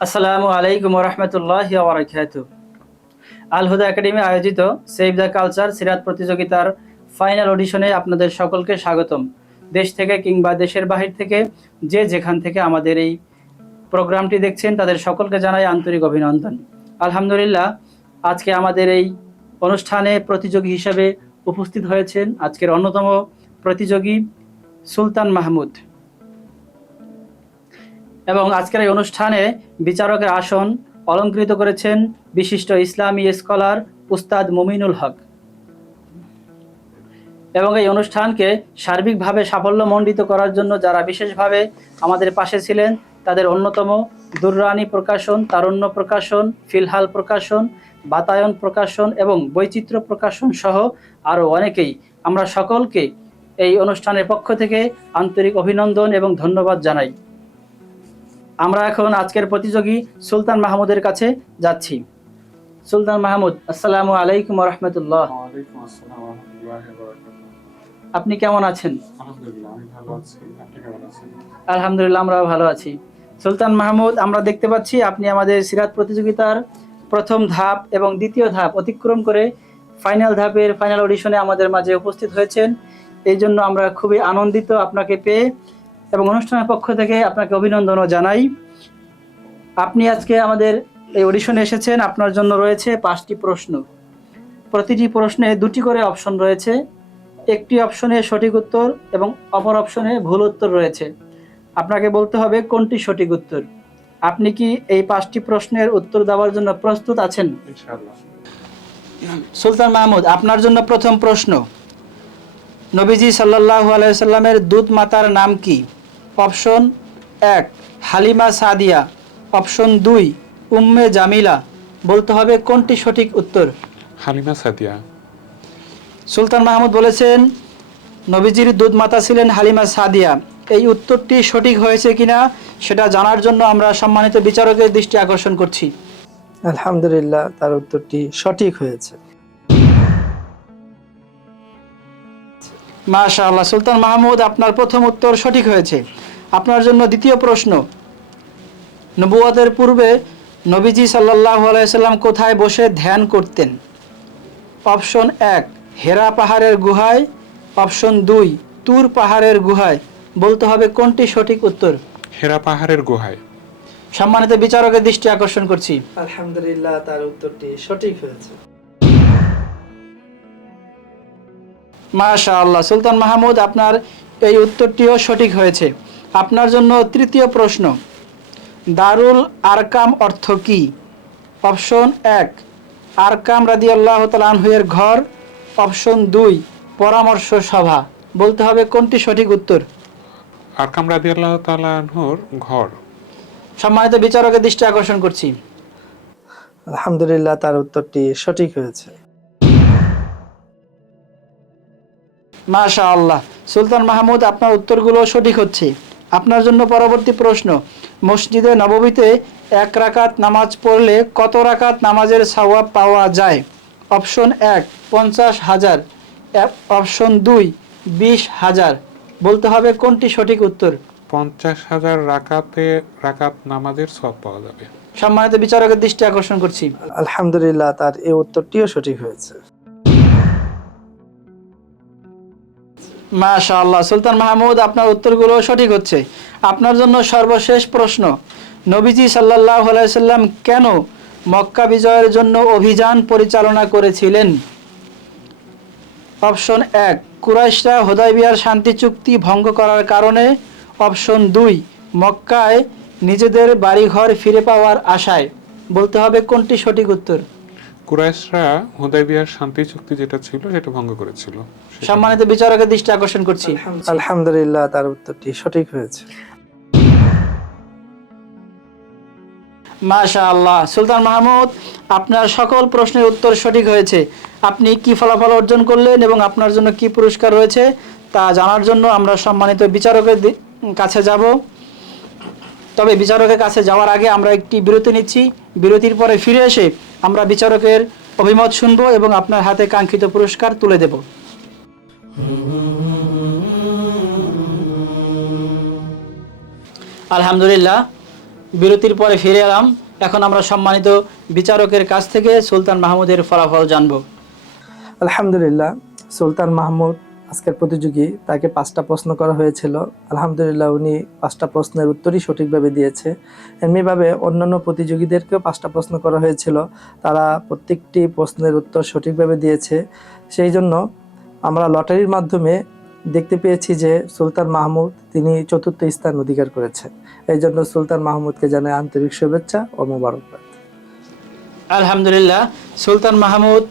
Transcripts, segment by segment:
আসসালামু আলাইকুম রহমতুল্লাহি ওয়া বারাকাতুহু। আল হুদা একাডেমি আয়োজিত সেভ দ্য কালচার সিরাত প্রতিযোগিতার ফাইনাল অডিশনে আপনাদের সকলকে স্বাগতম। দেশ থেকে কিংবা দেশের বাহির থেকে যে যেখান থেকে আমাদের এই প্রোগ্রামটি দেখছেন তাদের সকলকে জানাই আন্তরিক অভিনন্দন। আলহামদুলিল্লাহ, আজকে আমাদের এই অনুষ্ঠানে প্রতিযোগী হিসেবে উপস্থিত হয়েছেন আজকের অন্যতম প্রতিযোগী সুলতান মাহমুদ, এবং আজকের এই অনুষ্ঠানে বিচারকের আসন অলঙ্কৃত করেছেন বিশিষ্ট ইসলামী স্কলার উস্তাদ মুমিনুল হক। এবং এই অনুষ্ঠানকে সার্বিকভাবে সাফল্যমণ্ডিত করার জন্য যারা বিশেষভাবে আমাদের পাশে ছিলেন তাদের অন্যতম দুররানি প্রকাশন, তারুণ্য প্রকাশন, ফিলহাল প্রকাশন, বাতায়ন প্রকাশন এবং বৈচিত্র্য প্রকাশন সহ আরও অনেকেই। আমরা সকলকে এই অনুষ্ঠানের পক্ষ থেকে আন্তরিক অভিনন্দন এবং ধন্যবাদ জানাই। আমরা এখন আজকের প্রতিযোগী সুলতান মাহমুদের কাছে যাচ্ছি। সুলতান মাহমুদ, আসসালামু আলাইকুম ওয়া রাহমাতুল্লাহ। ওয়ালাইকুম আসসালাম ওয়া রাহমাতুল্লাহি ওয়া বারাকাতুহু। আপনি কেমন আছেন? আলহামদুলিল্লাহ, আমি ভালো আছি। আপনি কেমন আছেন? আলহামদুলিল্লাহ, আমরাও ভালো আছি। সুলতান মাহমুদ, আমরা দেখতে পাচ্ছি আপনি আমাদের সিরাত প্রতিযোগিতার প্রথম ধাপ এবং দ্বিতীয় ধাপ অতিক্রম করে ফাইনাল ধাপের ফাইনাল অডিশনে আমাদের মাঝে উপস্থিত হয়েছেন। এই জন্য আমরা খুবই আনন্দিত আপনাকে পেয়ে, এবং অনুষ্ঠানের পক্ষ থেকে আপনাকে অভিনন্দনও জানাই। আপনি আজকে আমাদের এই অডিশনে এসেছেন, আপনার জন্য রয়েছে 5টি প্রশ্ন। প্রতিটি প্রশ্নে 2টি করে অপশন রয়েছে। একটি অপশনে সঠিক উত্তর এবং অপর অপশনে ভুল উত্তর রয়েছে। আপনাকে বলতে হবে কোনটি সঠিক উত্তর। আপনি কি এই 5টি প্রশ্নের উত্তর দেওয়ার জন্য প্রস্তুত আছেন? ইনশাআল্লাহ। সুলতান মাহমুদ, আপনার জন্য প্রথম প্রশ্ন, নবীজি সাল্লাল্লাহু আলাইহি সাল্লামের দুধ মাতার নাম কি? Option 1 Halima Sadia, option 2 Umme Jamila. বলতে হবে কোনটি সঠিক উত্তর। হালিমা সাদিয়া। সুলতান মাহমুদ বলেছেন নবীজির দুধ মাতা ছিলেন হালিমা সাদিয়া। এই উত্তরটি সঠিক হয়েছে কিনা সেটা জানার জন্য আমরা সম্মানিত বিচারকের দৃষ্টি আকর্ষণ করছি। আলহামদুলিল্লাহ, তার উত্তরটি সঠিক হয়েছে। মাশাআল্লাহ, সুলতান মাহমুদ, আপনার প্রথম উত্তর সঠিক হয়েছে। আপনার জন্য দ্বিতীয় প্রশ্ন, নবুয়তের পূর্বে নবীজি সাল্লাল্লাহু আলাইহি সাল্লাম কোথায় বসে ধ্যান করতেন? অপশন 1 হেরা পাহাড়ের গুহায়, অপশন 2 তুর পাহাড়ের গুহায়। বলতে হবে কোনটি সঠিক উত্তর। হেরা পাহাড়ের গুহায়। সম্মানিত বিচারকের দৃষ্টি আকর্ষণ করছি। আলহামদুলিল্লাহ, তার উত্তরটি সঠিক হয়েছে। মাশাআল্লাহ, সুলতান মাহমুদ, আপনার এই উত্তরটিও সঠিক হয়েছে। আপনার জন্য তৃতীয় প্রশ্ন, দারুল আরকাম অর্থ কি? অপশন 1 আরকাম রাদিয়াল্লাহু তাআলা আনহু এর ঘর, অপশন 2 পরামর্শ সভা। বলতে হবে কোনটি সঠিক উত্তর। আরকাম রাদিয়াল্লাহু তাআলা আনহুর ঘর। সম্মানিত বিচারকের দৃষ্টি আকর্ষণ করছি। আলহামদুলিল্লাহ, তার উত্তরটি সঠিক হয়েছে। মাশাআল্লাহ, সুলতান মাহমুদ, আপনার উত্তরগুলো সঠিক হচ্ছে। আপনার জন্য পরবর্তী প্রশ্ন, মসজিদে নববীতে 1 রাকাত নামাজ পড়লে কত রাকাত নামাজের সওয়াব পাওয়া যায়? Option 1 50,000, option 2 20,000। বলতে হবে কোনটি সঠিক উত্তর। 50,000 রাকাত নামাজের সওয়াব পাওয়া যাবে। সম্মানিত বিচারকের দৃষ্টি আকর্ষণ করছি। আলহামদুলিল্লাহ, তার এই উত্তরটিও সঠিক হয়েছে। মাশাআল্লাহ, সুলতান মাহমুদ, আপনার উত্তরগুলো সঠিক হচ্ছে। আপনার জন্য সর্বশেষ প্রশ্ন, নবীজি সাল্লাল্লাহু আলাইহি সাল্লাম কেন মক্কা বিজয়ের জন্য অভিযান পরিচালনা করেছিলেন? অপশন 1 কুরাইশরা হুদায়বিয়ার শান্তি চুক্তি ভঙ্গ করার কারণে, অপশন 2 মক্কায় নিজেদের বাড়িঘর ফিরে পাওয়ার আশায়। বলতে হবে কোনটি সঠিক উত্তর। কুরাইশরা হুদায়বিয়ার শান্তি চুক্তি যেটা ছিল সেটা ভঙ্গ করেছিল। সম্মানিত বিচারকের দৃষ্টি আকর্ষণ করছি। আলহামদুলিল্লাহ, তার উত্তরটি সঠিক হয়েছে। মাশাআল্লাহ, সুলতান মাহমুদ, আপনার সকল প্রশ্নের উত্তর সঠিক হয়েছে। আপনি কি ফলাফল অর্জন করলেন এবং আপনার জন্য কি পুরস্কার রয়েছে তা জানার জন্য আমরা সম্মানিত বিচারকের কাছে যাব। তবে বিচারকের কাছে যাওয়ার আগে আমরা একটি বিরতি নিচ্ছি। বিরতির পরে ফিরে এসে আমরা বিচারকের অভিমত শুনবো এবং আপনার হাতে কাঙ্ক্ষিত পুরস্কার তুলে দেব। আলহামদুলিল্লাহ, বিরতির পরে ফিরে এলাম। এখন আমরা সম্মানিত বিচারকের কাছ থেকে সুলতান মাহমুদের ফলাফল জানব। আলহামদুলিল্লাহ, সুলতান মাহমুদ আজকের প্রতিযোগী, তাকে 5টা প্রশ্ন করা হয়েছিল। আলহামদুলিল্লাহ, উনি 5টা প্রশ্নের উত্তরই সঠিকভাবে দিয়েছে। এমনিভাবে অন্যান্য প্রতিযোগীদেরকেও 5টা প্রশ্ন করা হয়েছিল, তারা প্রত্যেকটি প্রশ্নের উত্তর সঠিকভাবে দিয়েছে। সেই জন্য আমরা লটারির মাধ্যমে দেখতে পেয়েছি যে সুলতান মাহমুদ তিনি 4র্থ স্থান অধিকার করেছেন। এই জন্য সুলতান মাহমুদকে জানাই আন্তরিক শুভেচ্ছা ও মোবারকবাদ। আলহামদুলিল্লাহ, সুলতান মাহমুদ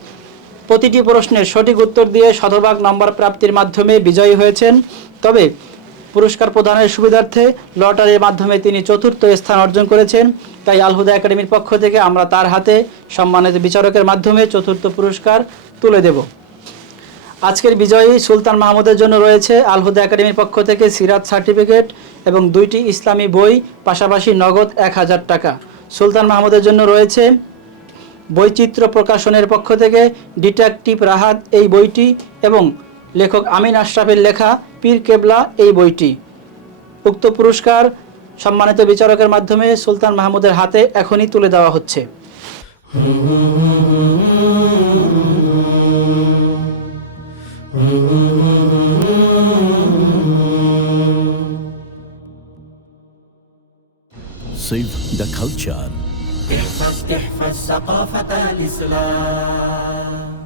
প্রতিটি প্রশ্নের সঠিক উত্তর দিয়ে শতভাগ নম্বর প্রাপ্তির মাধ্যমে বিজয়ী হয়েছেন। তবে পুরস্কার প্রদানের সুবিধার্থে লটারির মাধ্যমে তিনি 4র্থ স্থান অর্জন করেছেন। তাই আল হুদা একাডেমির পক্ষ থেকে আমরা তার হাতে সম্মানিত বিচারকের মাধ্যমে 4র্থ পুরস্কার তুলে দেব। আজকের বিজয়ী সুলতান মাহমুদের জন্য রয়েছে আল হুদা একাডেমির পক্ষ থেকে সিরাত সার্টিফিকেট এবং 2টি ইসলামী বই, পাশাপাশি নগদ 1000 টাকা। সুলতান মাহমুদের জন্য রয়েছে বৈচিত্র্য প্রকাশনের পক্ষ থেকে ডিটেকটিভ রাহাত এই বইটি এবং লেখক আমিন আশরাফের লেখা পীর কেবলা এই বইটি। উক্ত পুরস্কার সম্মানিত বিচারকের মাধ্যমে সুলতান মাহমুদের হাতে এখনই তুলে দেওয়া হচ্ছে। Save the culture. احفظ ثقافة الإسلام.